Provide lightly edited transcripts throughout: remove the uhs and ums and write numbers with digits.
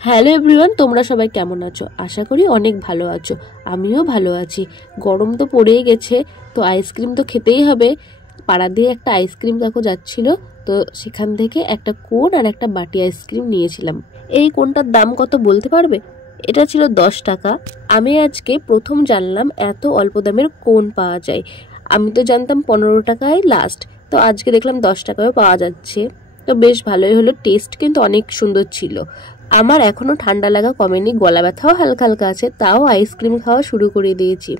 Hello everyone, তোমরা সবাই কেমন আছো? আশা করি অনেক ভালো আছো। আমিও ভালো আছি। গরম তো পড়েই গেছে, তো আইসক্রিম তো খেতেই হবে। পাড়া দিয়ে একটা আইসক্রিম কাকু যাচ্ছিল, তো সেখান থেকে একটা কোন আর একটা বাটি আইসক্রিম নিয়েছিলাম। এই কোনটার দাম কত বলতে পারবে? এটা ছিল 10 টাকা। আমি আজকে প্রথম জানলাম এত অল্প দামের কোন পাওয়া যায়। আমি তো জানতাম 15 টাকায় লাস্ট, তো আজকে দেখলাম 10 টাকায়ও পাওয়া যাচ্ছে। তো বেশ ভালোই হলো, টেস্ট কিন্তু অনেক সুন্দর ছিল। আমার এখনো ঠান্ডা লাগা কমেনি, গলা ব্যথাও হালকা হালকা আছে, তাও আইসক্রিম খাওয়া শুরু করে দিয়েছি।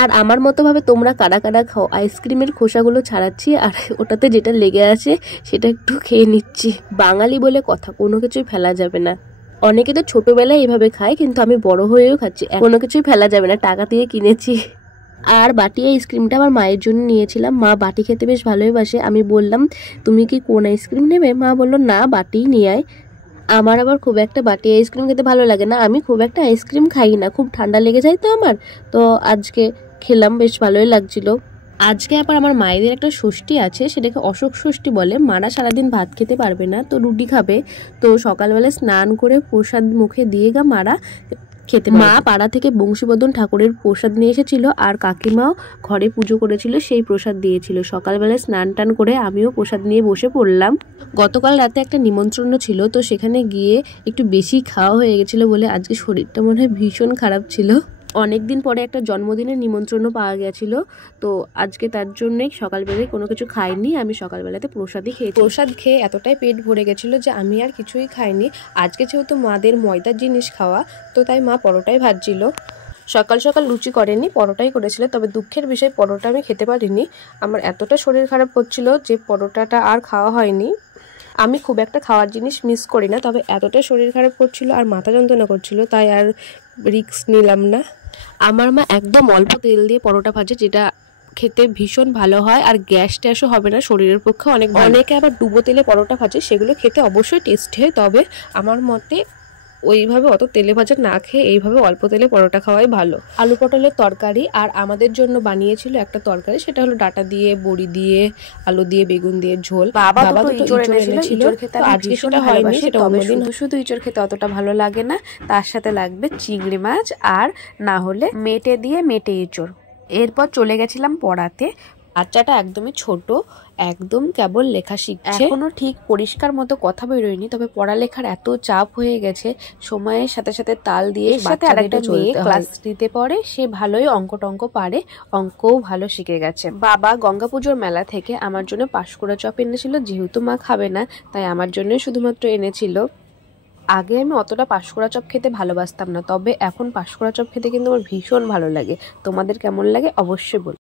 আর আমার মতো ভাবে তোমরা কারা কারা খাও? আইসক্রিমের খোসাগুলো ছাড়াচ্ছি আর ওটাতে যেটা লেগে আছে সেটা একটু খেয়ে নিচ্ছি। বাঙালি বলে কথা, কোনো কিছুই ফেলা যাবে না। অনেকে তো ছোটবেলায় এইভাবে খায়, কিন্তু আমি বড় হয়েও খাচ্ছি। কোনো কিছুই ফেলা যাবে না, টাকা দিয়ে কিনেছি। আর বাটি আইসক্রিমটা আমার মায়ের জন্য নিয়েছিলাম। মা বাটি খেতে বেশ ভালোই বাসে। আমি বললাম, তুমি কি কোন আইসক্রিম নেবে? মা বললো না, বাটিই নিয়ে আয়। আমার আবার খুব একটা বাটি আইসক্রিম খেতে ভালো লাগে না, আমি খুব একটা আইসক্রিম খাই না, খুব ঠান্ডা লেগে যায় তো আমার। তো আজকে খেলাম, বেশ ভালোই লাগছিল। আজকে আবার আমার মায়েদের একটা ষষ্ঠী আছে, সেটাকে অশোক ষষ্ঠী বলে। মারা সারাদিন ভাত খেতে পারবে না, তো রুটি খাবে। তো সকালবেলায় স্নান করে প্রসাদ মুখে দিয়ে মারা খেতে। মা পাড়া থেকে বংশীবর্ধন ঠাকুরের প্রসাদ নিয়ে এসেছিল, আর কাকিমাও ঘরে পুজো করেছিল, সেই প্রসাদ দিয়েছিল। সকালবেলায় স্নান টান করে আমিও প্রসাদ নিয়ে বসে পড়লাম। গতকাল রাতে একটা নিমন্ত্রণ ছিল, তো সেখানে গিয়ে একটু বেশি খাওয়া হয়ে গেছিল বলে আজকে শরীরটা মনে হয় ভীষণ খারাপ ছিল। অনেকদিন পরে একটা জন্মদিনের নিমন্ত্রণও পাওয়া গেছিল, তো আজকে তার জন্যই সকালবেলায় কোনো কিছু খাইনি। আমি সকালবেলাতে প্রসাদই খেয়েছি। প্রসাদ খেয়ে এতটাই পেট ভরে গেছিলো যে আমি আর কিছুই খাইনি। আজকে যেহেতু মাদের ময়দার জিনিস খাওয়া, তো তাই মা পরোটাই ভাজছিল। সকাল সকাল লুচি করেনি, পরোটাই করেছিল। তবে দুঃখের বিষয়, পরোটা আমি খেতে পারিনি। আমার এতটা শরীর খারাপ করছিল যে পরোটাটা আর খাওয়া হয়নি। আমি খুব একটা খাওয়ার জিনিস মিস করি না, তবে এতটা শরীর খারাপ করছিল আর মাথা যন্ত্রণা করছিল, তাই আর রিস্ক নিলাম না। আমার মা একদম অল্প তেল দিয়ে পরোটা ভাজে, যেটা খেতে ভীষণ ভালো হয়, আর গ্যাস ট্যাসও হবে না, শরীরের পক্ষে অনেক। অনেকে আবার ডুবো তেলে পরোটা ভাজে, সেগুলো খেতে অবশ্যই টেস্টি হয়। তবে আমার মতে ওইভাবে অত তেলে ভাজা না খেয়ে এইভাবে অল্প তেলে পরোটা খাওয়াই ভালো। আলু পটলের তরকারি, আর আমাদের জন্য বানিয়েছিল একটা তরকারি, সেটা হলো ডাঁটা দিয়ে, বড়ি দিয়ে, আলু দিয়ে, বেগুন দিয়ে ঝোল। বাবা তো ইঁচড় এনেছিল, আজকে সেটা হয়নি, সেটা অন্যদিন। শুধু ইঁচড় খেতে অতটা ভালো লাগে না, তার সাথে লাগবে চিংড়ি মাছ, আর না হলে মেটে ইঁচড়। এরপর চলে গেছিলাম পড়াতে। বাচ্চাটা একদমই ছোট, একদম কেবল লেখা শিখছে, এখনো ঠিক পরিষ্কার মতো কথা বেরোয়নি। তবে পড়ালেখার এত চাপ হয়ে গেছে, সময়ের সাথে সাথে তাল দিয়ে। সাথে আরেকটা মেয়ে ক্লাস 3-তে পড়ে, সে ভালোই অঙ্ক টঙ্ক পারে, অঙ্কও ভালো শিখে গেছে। বাবা গঙ্গা পুজোর মেলা থেকে আমার জন্য পাঁশকুড়া চপ এনেছিল। যেহেতু মা খাবে না, তাই আমার জন্যই শুধুমাত্র এনেছিল। আগে আমি অতটা পাঁশকুড়া চপ খেতে ভালোবাসতাম না, তবে এখন পাঁশকুড়া চপ খেতে কিন্তু আমার ভীষণ ভালো লাগে। তোমাদের কেমন লাগে অবশ্যই বল।